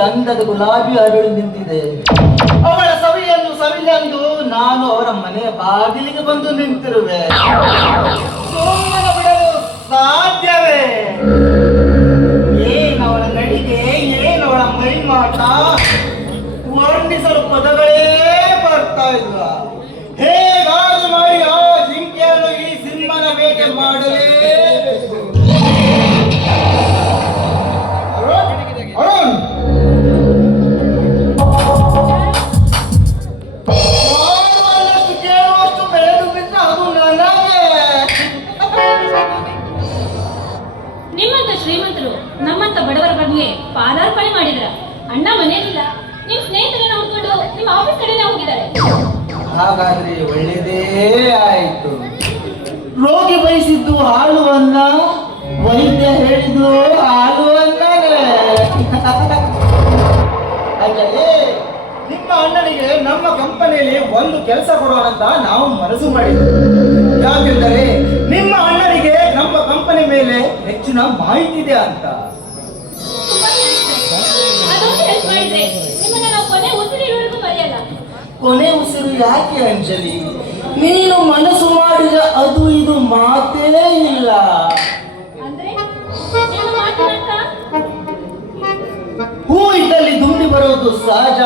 ಚಂದದ ಗುಲಾಬಿ ಅರಳು ನಿಂತಿದೆ. ಅವಳ ಸವಿಯನ್ನು ಸವಿಲೆಂದು ನಾನು ಅವರ ಮನೆಯ ಬಾಗಿಲಿಗೆ ಬಂದು ನಿಂತಿರುವೆ. ಸುಮ್ಮನೆ ಬಿಡಲು ಸಾಧ್ಯವೇ? ಏನವಳ ನಡಿಗೆ, ಏನವಳ ಮೈಮಾಟ, ವರ್ಣಿಸಲು ಪದಗಳೇ ಬರ್ತಾ ಇಲ್ಲ. ಹೇಗಾದ್ರೂ ಮಾಡಿ ಆ ಜಿಂಕೆಯನ್ನು ಈ ಸಿಂಹನ ಬೇಟೆ ಮಾಡಲೇಬೇಕು. ಅರುಣ್, ಮಾಡುವಷ್ಟು ಕೇಳುವಷ್ಟು ಬೆಳೆದು ಬಿದ್ದ ಅದು ನನಗೆ. ನಿಮ್ಮಂತ ಶ್ರೀಮಂತರು ನಮ್ಮಂತ ಬಡವರ ಬಗ್ಗೆ ಪಾದಾರ್ಪಣೆ ಮಾಡಿದ್ರ. ಅಣ್ಣ ಮನೆಯಲ್ಲಿಲ್ಲ, ನಿಮ್ ಸ್ನೇಹಿತರನ್ನ ಹುಡ್ಕೊಂಡು ನಿಮ್ಮ ಆಫೀಸ್ ಕಡೆನೇ ಹೋಗಿದ್ದಾರೆ. ಹಾಗಾದ್ರೆ ಒಳ್ಳೆಯದೇ ಆಯ್ತು. ರೋಗಿ ಬಯಸಿದ್ದು ಹಾಲುವನ್ನ, ವೈದ್ಯ ಹೇಳಿದ್ದು ಹಾಲುವನ್ನೇ. ಹಾಗಾಗಿ ನಿಮ್ಮ ಅಣ್ಣನಿಗೆ ನಮ್ಮ ಕಂಪನಿಯಲ್ಲಿ ಒಂದು ಕೆಲಸ ಕೊಡೋಣ ಅಂತ ನಾವು ಮನಸ್ಸು ಮಾಡಿದ್ವಿ. ಯಾಕೆಂದರೆ ನಿಮ್ಮ ಅಣ್ಣನಿಗೆ ನಮ್ಮ ಕಂಪನಿ ಮೇಲೆ ಹೆಚ್ಚಿನ ಮಾಹಿತಿ ಇದೆ ಅಂತ. ಅದೊಂದು ಹೆಲ್ಪ್ ಮಾಡಿದ್ರೆ ನಿಮ್ಮನ್ನ ನಾವು ಕೊನೆ ಉಸಿರಿರೋವರೆಗೂ ಮರೆಯಲ್ಲ. ಕೊನೆ ಉಸಿರು ಯಾಕೆ ಅಂಜಲಿ? ನೀನು ಮನಸ್ಸು ಮಾಡಿದ ಅದು ಇದು ಮಾತೇ ಇಲ್ಲ. ಅಂದ್ರೆ ಏನು ಮಾತನಾಡ್ತಾ? ಹೂ ಇದ್ದಲ್ಲಿ ದುಂಬಿ ಬರೋದು ಸಹಜ,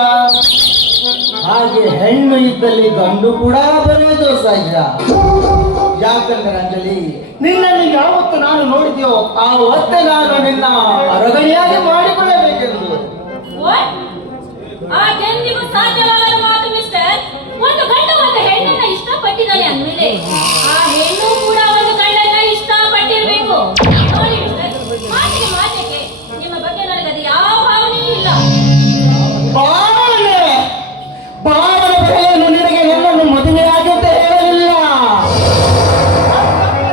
ಹಾಗೆ ಹೆಣ್ಣು ಇದ್ದಲ್ಲಿ ಗಂಡು ಕೂಡ ಬರೋದು ಸಹಜ. ಯಾಕಂದ್ರೆ ಅಂಜಲಿ, ನಿನ್ನನ್ನು ಯಾವತ್ತು ನಾನು ನೋಡಿದ್ಯೋ ಆವತ್ತೇ ನಾನು ನಿನ್ನ ಅರಗಣಿಯಾಗಿ ಮಾಡಿಕೊಳ್ಳಬೇಕೆಂದು. ಅದೆಂದಿಗೂ ಸಾಧ್ಯವಾಗದ ಮಾತು ಮಿಸ್ಟರ್. ಒಂದು ಗಂಡ ಒಂದು ಹೆಣ್ಣನ್ನ ಇಷ್ಟಪಟ್ಟಿದ್ದಾನೆ ಅಂದ್ಮೇಲೆ ಆ ಹೆಣ್ಣು ಕೂಡ ಒಂದು ಗಂಡನ್ನ ಇಷ್ಟಪಟ್ಟಿರ್ಬೇಕು. ನೋಡಿ ಮಿಸ್ಟರ್, ಮಾತಿಗೆ ಮಾತಿಗೆ ನಿಮ್ಮ ಬಗ್ಗೆ ನನಗದು ಯಾವ ಭಾವನೆಯೂ ಇಲ್ಲ. ಭಾವನೆ ಭಾವನೆ ಬೆಳೆಯನ್ನು ನಿನಗೆ ನನ್ನನ್ನು ಮದುವೆಯಾಗಿದ್ದ ಹೇಳಲಿಲ್ಲ.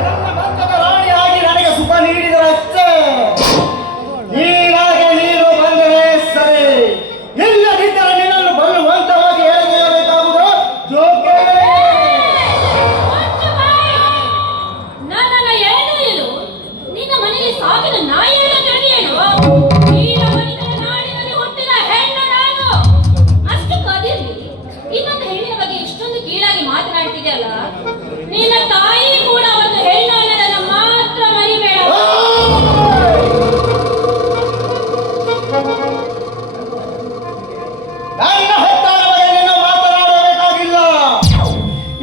ನನ್ನ ಬಂಧದ ರಾಣಿಯಾಗಿ ನನಗೆ ಸುಖ ನೀಡಿದರಷ್ಟೇ. ನೀನಾಗೆ ನೀನು ಬಂದರೆ ಸರಿ, ಇಲ್ಲದಿದ್ದರೆ ನಿನ್ನನ್ನು ಬರುವಂತವಾಗಿ ಹೇಳಬೇಕಾಗುವುದು ಜೋಕೆ. ನನ್ನನ್ನ ಎಳೆದು ಇಲ್ಲು ನಿನ್ನ ಮನೆಗೆ ಸಾಗಿದ ನಾಯಿಯನ್ನು ತಿಳಿಯೇನು? ನೀನು ಮನಿತನ ನಾಡಿನಲ್ಲಿ ಹುಟ್ಟಿದ ಹೆಣ್ಣು ನಾನು. ಅಷ್ಟು ಕದಿರ್ಲಿ, ಇನ್ನೊಂದು ಹೆಣ್ಣಿನ ಬಗ್ಗೆ ಇಷ್ಟೊಂದು ಕೀಳಾಗಿ ಮಾತನಾಡ್ತಿದೆಯಲ್ಲ. ನಿನ್ನ ತಾಯಿ ಕೂಡ ಒಂದು ಹೆಣ್ಣು ಅನ್ನೋದನ್ನ ಮಾತ್ರ ಮರಿಬೇಡ. ನನ್ನ ಹೆತ್ತಾರ ಬಗ್ಗೆ ನಿನ್ನ ಮಾತನಾಡಬೇಕಾಗಿಲ್ಲ.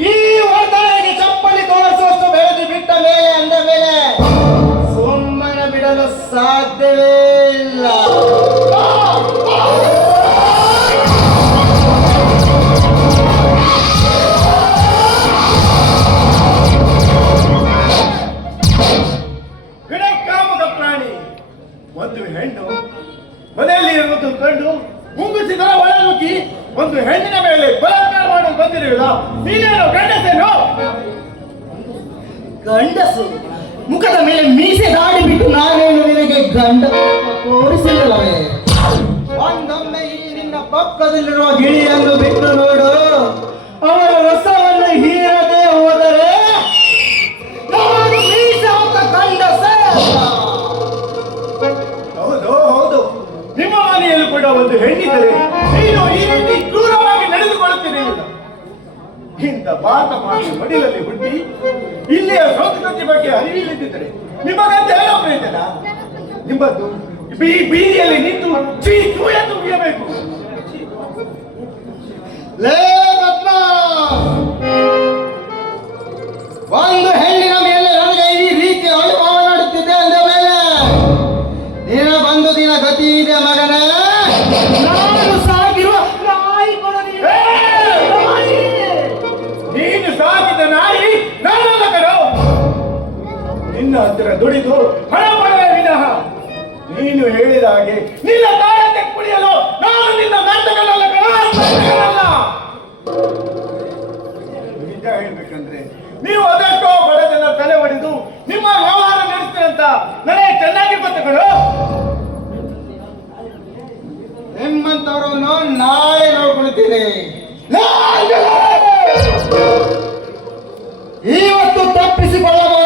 ಈ ವರ್ತನೆಗೆ ಚಪ್ಪಲಿ ತೋರಿಸುವಷ್ಟು ಬೆಳೆದು ಬಿಟ್ಟ ಮೇಲೆ ಅಂದ ಮೇಲೆ ಸುಮ್ಮನೆ ಬಿಡಲು ಸಾಧ್ಯವೇ ಇಲ್ಲ. ಕಾಮದ ಪ್ರಾಣಿ ಒಂದು ಹೆಣ್ಣು ಮನೆಯಲ್ಲಿ ಇರುವುದು ಕಂಡು ಮುಂಗುಸಿದರ ಒಳನುಗ್ಗಿ ಒಂದು ಹೆಣ್ಣಿನ ಮೇಲೆ ಬಲಾತ್ಕಾರ ಮಾಡಲು ಬಂದಿರುವುದ ನೀನೇನು ಗಂಡಸೇನು? ಗಂಡಸು ಮುಖದ ಮೇಲೆ ಮೀಸೆ ದಾಡಿ ಬಿಟ್ಟು ನಾನೇನು ನಿನಗೆ ಗಂಡ ತೋರಿಸಿಲ್ಲವೇ? ಒಂದೊಮ್ಮೆ ಈ ನಿನ್ನ ಪಕ್ಕದಲ್ಲಿರುವ ಗಿಳಿಯನ್ನು ಬಿಟ್ಟು ನೋಡು. ಅವರ ರಸವನ್ನು ಹೀರದೆ ಹೋದರೆ ನಾನು ಮೀಸೆ ಹೊತ್ತ ಗಂಡಸ. ಹೌದು ಹೌದು, ನಿಮ್ಮ ಮನೆಯಲ್ಲಿ ಕೂಡ ಒಂದು ಹೆಣ್ಣಿದ್ದರೆ ನೀನು ಈ ರೀತಿ ಕ್ರೂರವಾಗಿ ನಡೆದುಕೊಳ್ಳುತ್ತಿರುವುದ? ಇಂಥ ಭಾರತ ಮಾತೆ ಮಡಿಲಲ್ಲಿ ಹುಟ್ಟಿ ಇಲ್ಲಿಯ ಸಂಸ್ಕೃತಿ ಬಗ್ಗೆ ಅರಿವಿಲ್ಲದಿದ್ದರೆ ನಿಮಗಂತ ಹೇಳೋ ಪ್ರಯತ್ನ ನಿಮ್ಮದು ಬೀದಿಯಲ್ಲಿ ನಿಂತು ಚೀ ಚೂ ಎಂದು ಉಗಿಯಬೇಕು. ಲೇ ರತ್ನ, ಒಂದು ಹೆಣ್ಣಿನ ಮೇಲೆ ನನಗೆ ಈ ರೀತಿ ಅನುಭವ ಮಾಡುತ್ತಿದ್ದೆ ಅಂದ ಮೇಲೆ ನಿನ್ನ ಬಂದು ದಿನ ಗತಿ ಇದೆ ಮಗನೇ. ನಾನು ಸಾಗಿರುವ ನಾಯಿ ಕೊಡಲಿ. ನೀನು ಸಾಕಿದ ನಾಯಿ ನಾನಲ್ಲ ಕಣೋ. ನಿನ್ನ ಹತ್ತಿರ ದುಡಿದು ಹಣ ಪಡೆದ ವಿನಃ ನೀನು ಹೇಳಿದ ಹಾಗೆ ನಿನ್ನ ತಾಳಕ್ಕೆ ಕುಡಿಯಲು ನಾನು ನಿನ್ನ ಗಂಟಗಲ್ಲ ಕಣೋ, ಗಂಟಗಲ್ಲ. ನಿಜ ಹೇಳ್ಬೇಕಂದ್ರೆ ನೀವು ಅದೆಷ್ಟೋ ಬಡ ಜನರ ತಲೆ ಹೊಡೆದು ನಿಮ್ಮ ವ್ಯವಹಾರ ನಡೆಸ್ತೀರಂತ ನನಗೆ ಚೆನ್ನಾಗಿ ಗೊತ್ತು ಕಣೋ. ನಿಮ್ಮಂತವರನ್ನು ನಾಳೆ ನೋಡ್ಕೊಳ್ತೀನಿ. ಇವತ್ತು ತಪ್ಪಿಸಿಕೊಳ್ಳಬಹುದು.